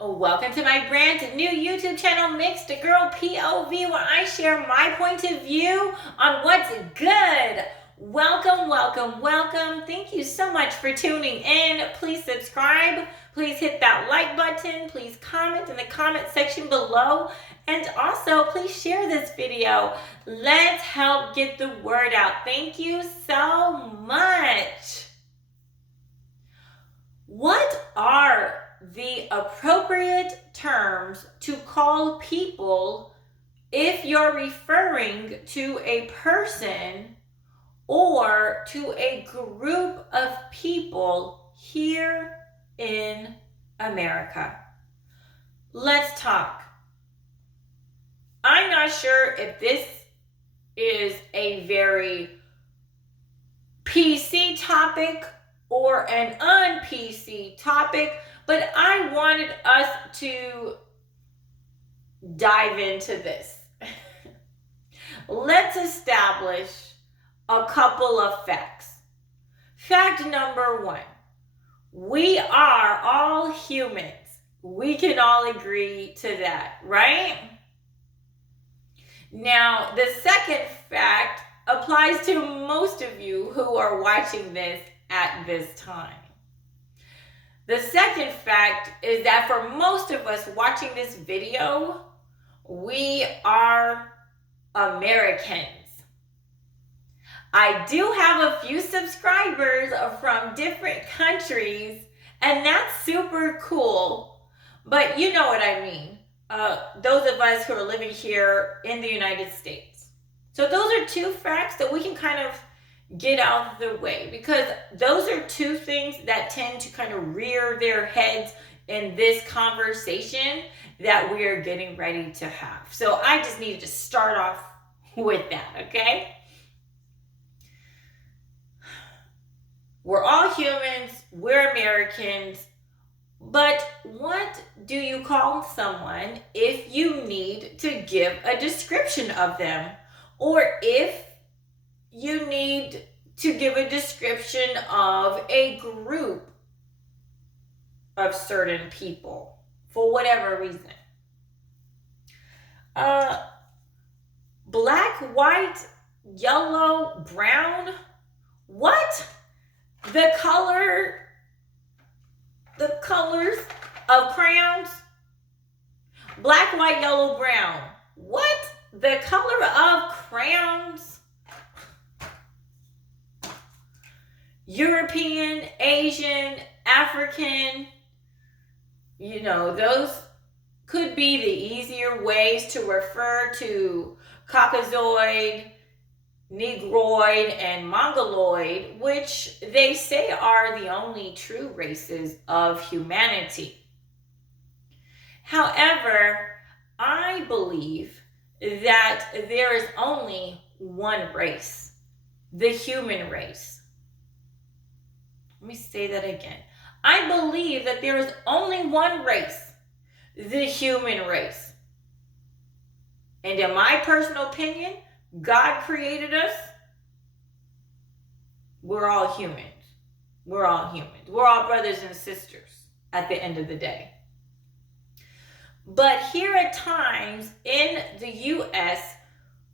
Welcome to my brand new YouTube channel, Mixed Girl POV, where I share my point of view on what's good. Welcome, welcome, welcome. Thank you so much for tuning in. Please subscribe. Please hit that like button. Please comment in the comment section below. And also, please share this video. Let's help get the word out. Thank you so much. What are the appropriate terms to call people if you're referring to a person or to a group of people here in America? Let's talk. I'm not sure if this is a very PC topic or an un-PC topic, but I wanted us to dive into this. Let's establish a couple of facts. Fact number one, we are all humans. We can all agree to that, right? Now, the second fact applies to most of you who are watching this at this time. The second fact is that for most of us watching this video, we are Americans. I do have a few subscribers from different countries, and that's super cool, but you know what I mean. Those of us who are living here in the United States. So those are two facts that we can kind of get out of the way, because those are two things that tend to kind of rear their heads in this conversation that we are getting ready to have. So I just needed to start off with that, okay? We're all humans, we're Americans, but what do you call someone if you need to give a description of them, or if you need to give a description of a group of certain people for whatever reason? Black, white, yellow, brown? What? The colors of crayons? Black, white, yellow, brown. What? The color of crayons? European, Asian, African, those could be the easier ways to refer to Caucasoid, Negroid, and Mongoloid, which they say are the only true races of humanity. However, I believe that there is only one race, the human race. Let me say that again. I believe that there is only one race, the human race. And in my personal opinion, God created us. We're all humans. We're all humans. We're all brothers and sisters at the end of the day. But here at times in the U.S.,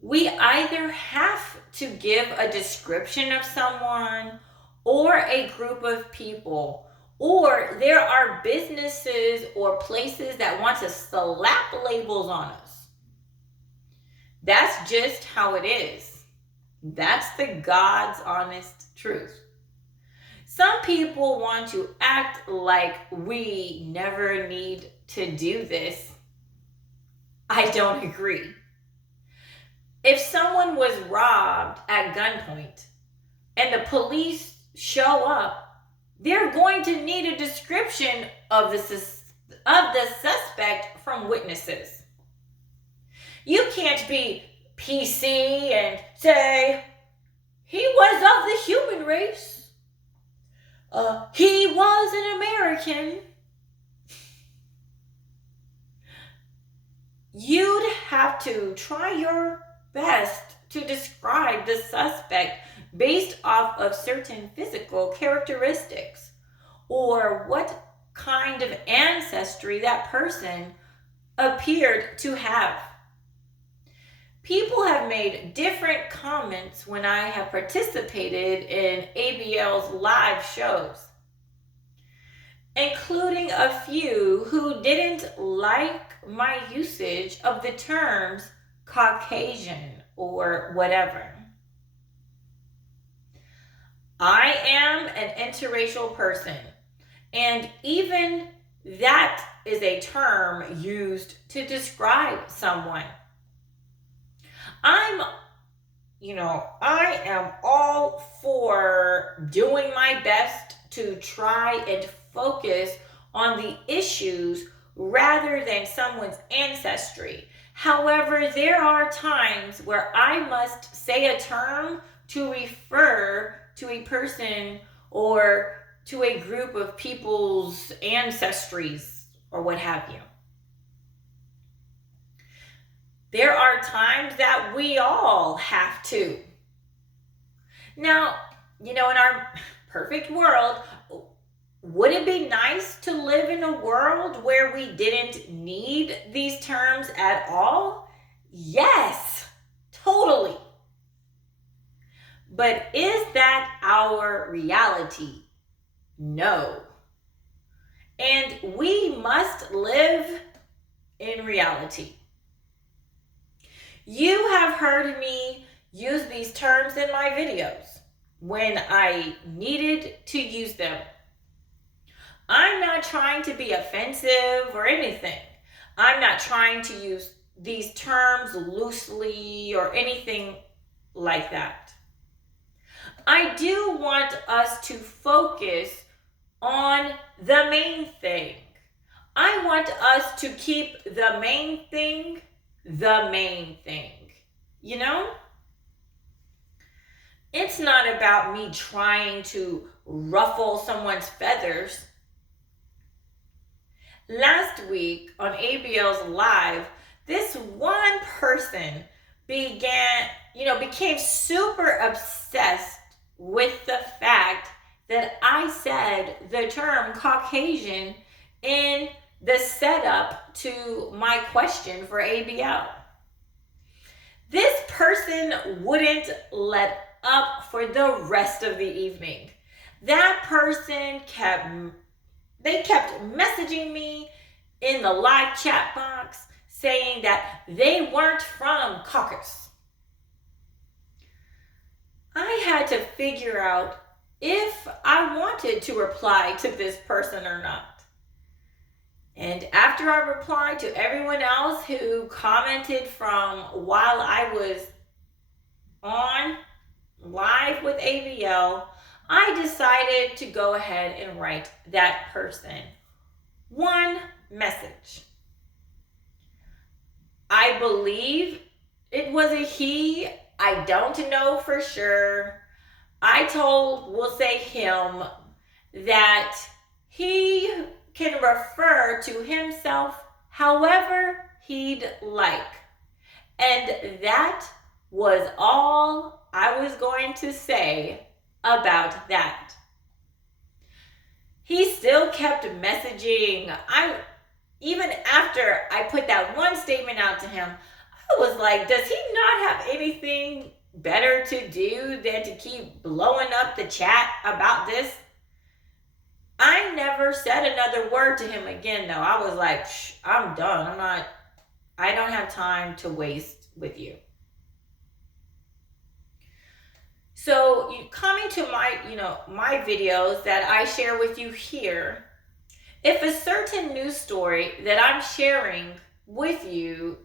we either have to give a description of someone or a group of people, or there are businesses or places that want to slap labels on us. That's just how it is. That's the God's honest truth. Some people want to act like we never need to do this. I don't agree. If someone was robbed at gunpoint and the police show up, they're going to need a description of the suspect from witnesses. You can't be PC and say, he was of the human race. He was an American. You'd have to try your best to describe the suspect based off of certain physical characteristics or what kind of ancestry that person appeared to have. People have made different comments when I have participated in ABL's live shows, including a few who didn't like my usage of the terms Caucasian or whatever. I am an interracial person, and even that is a term used to describe someone. I am all for doing my best to try and focus on the issues rather than someone's ancestry. However, there are times where I must say a term to refer to a person or to a group of people's ancestries or what have you. There are times that we all have to. Now, in our perfect world, would it be nice to live in a world where we didn't need these terms at all? Yes, totally. But is that our reality? No. And we must live in reality. You have heard me use these terms in my videos when I needed to use them. I'm not trying to be offensive or anything. I'm not trying to use these terms loosely or anything like that. I do want us to focus on the main thing. I want us to keep the main thing the main thing. It's not about me trying to ruffle someone's feathers. Last week on ABL's Live, this one person became super obsessed with the fact that I said the term Caucasian in the setup to my question for ABL. This person wouldn't let up for the rest of the evening. That person kept messaging me in the live chat box saying that they weren't from Caucasus. I had to figure out if I wanted to reply to this person or not. And after I replied to everyone else who commented from while I was on live with ABL, I decided to go ahead and write that person one message. I believe it was a he. I don't know for sure. We'll say him, that he can refer to himself however he'd like. And that was all I was going to say about that. He still kept messaging. Even after I put that one statement out to him, I was like, does he not have anything better to do than to keep blowing up the chat about this? I never said another word to him again, though. I was like, I'm done. I don't have time to waste with you. So coming to my videos that I share with you here, if a certain news story that I'm sharing with you,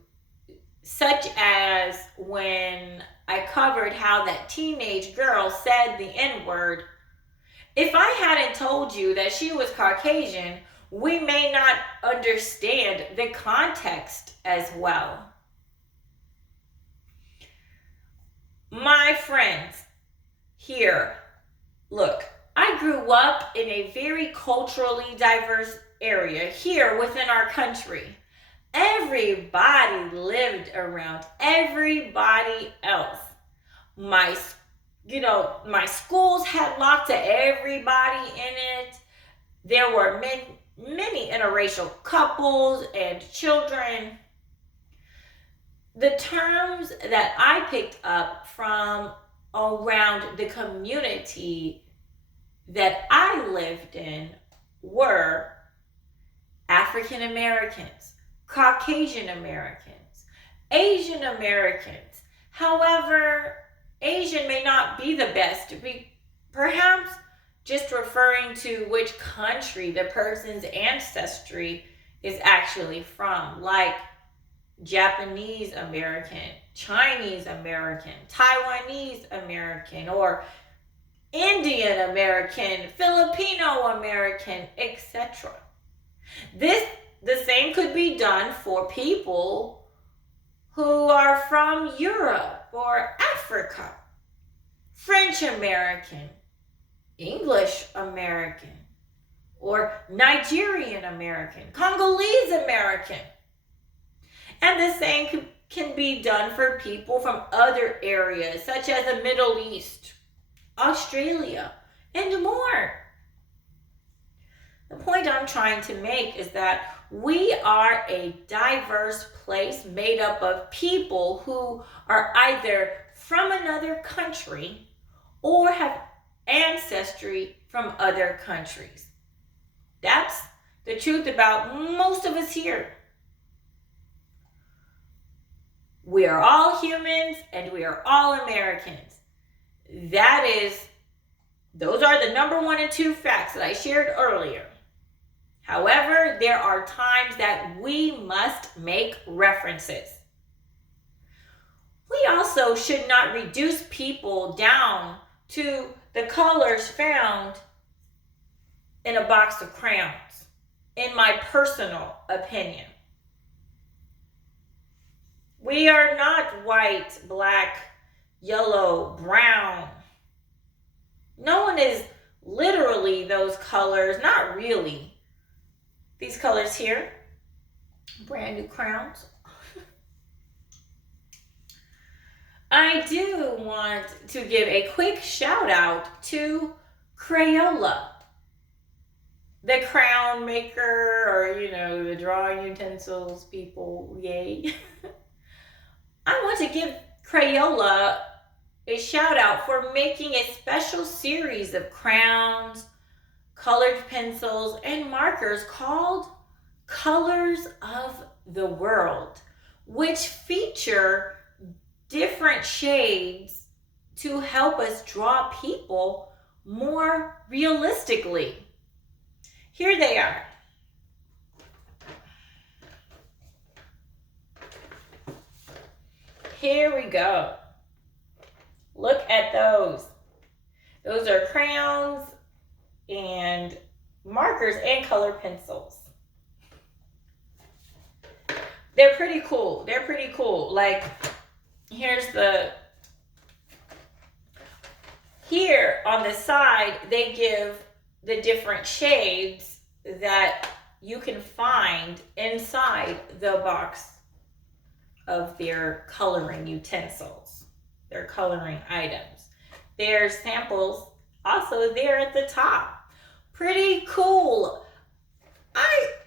such as when I covered how that teenage girl said the N-word, if I hadn't told you that she was Caucasian, we may not understand the context as well. My friends, here, look, I grew up in a very culturally diverse area here within our country. Everybody lived around everybody else. My schools had lots of everybody in it. There were many interracial couples and children. The terms that I picked up from around the community that I lived in were African Americans, Caucasian Americans, Asian Americans. However, Asian may not be the best. Perhaps just referring to which country the person's ancestry is actually from, like Japanese American, Chinese American, Taiwanese American, or Indian American, Filipino American, etc. The same could be done for people who are from Europe or Africa, French American, English American, or Nigerian American, Congolese American. And the same can be done for people from other areas, such as the Middle East, Australia, and more. The point I'm trying to make is that we are a diverse place made up of people who are either from another country or have ancestry from other countries. That's the truth about most of us here. We are all humans and we are all Americans. Those are the number 1 and 2 facts that I shared earlier. However, there are times that we must make references. We also should not reduce people down to the colors found in a box of crayons, in my personal opinion. We are not white, black, yellow, brown. No one is literally those colors, not really. These colors here, brand new crayons. I do want to give a quick shout out to Crayola, the crown maker, or the drawing utensils people, yay. I want to give Crayola a shout out for making a special series of crayons, colored pencils, and markers called Colors of the World, which feature different shades to help us draw people more realistically. Here they are. Here we go. Look at those. Those are crayons and markers and colored pencils. They're pretty cool. Like, here on the side, they give the different shades that you can find inside the box of their coloring utensils, their coloring items. There's samples also there at the top. Pretty cool. I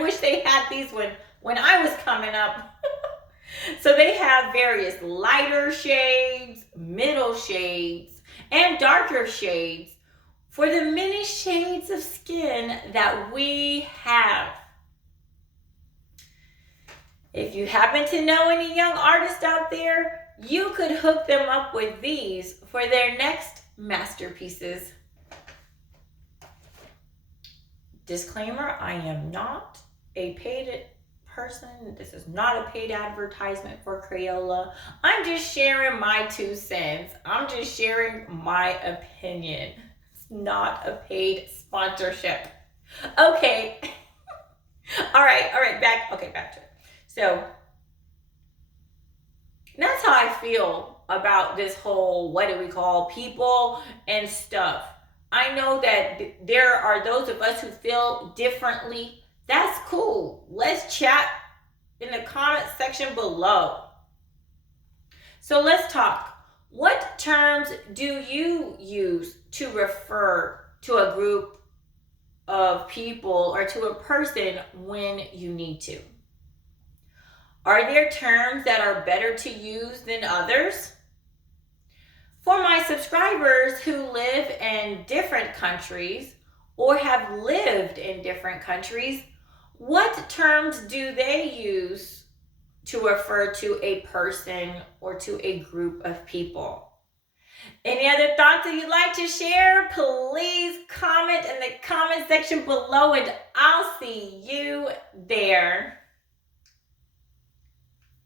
wish they had these when I was coming up. So they have various lighter shades, middle shades, and darker shades for the many shades of skin that we have. If you happen to know any young artists out there, you could hook them up with these for their next masterpieces. Disclaimer, I am not a paid person. This is not a paid advertisement for Crayola. I'm just sharing my 2 cents. I'm just sharing my opinion. It's not a paid sponsorship. Okay. All right, back to it. So that's how I feel about this whole, what do we call, people and stuff. I know that there are those of us who feel differently. That's cool. Let's chat in the comment section below. So let's talk. What terms do you use to refer to a group of people or to a person when you need to? Are there terms that are better to use than others? For my subscribers who live in different countries or have lived in different countries, what terms do they use to refer to a person or to a group of people? Any other thoughts that you'd like to share? Please comment in the comment section below and I'll see you there.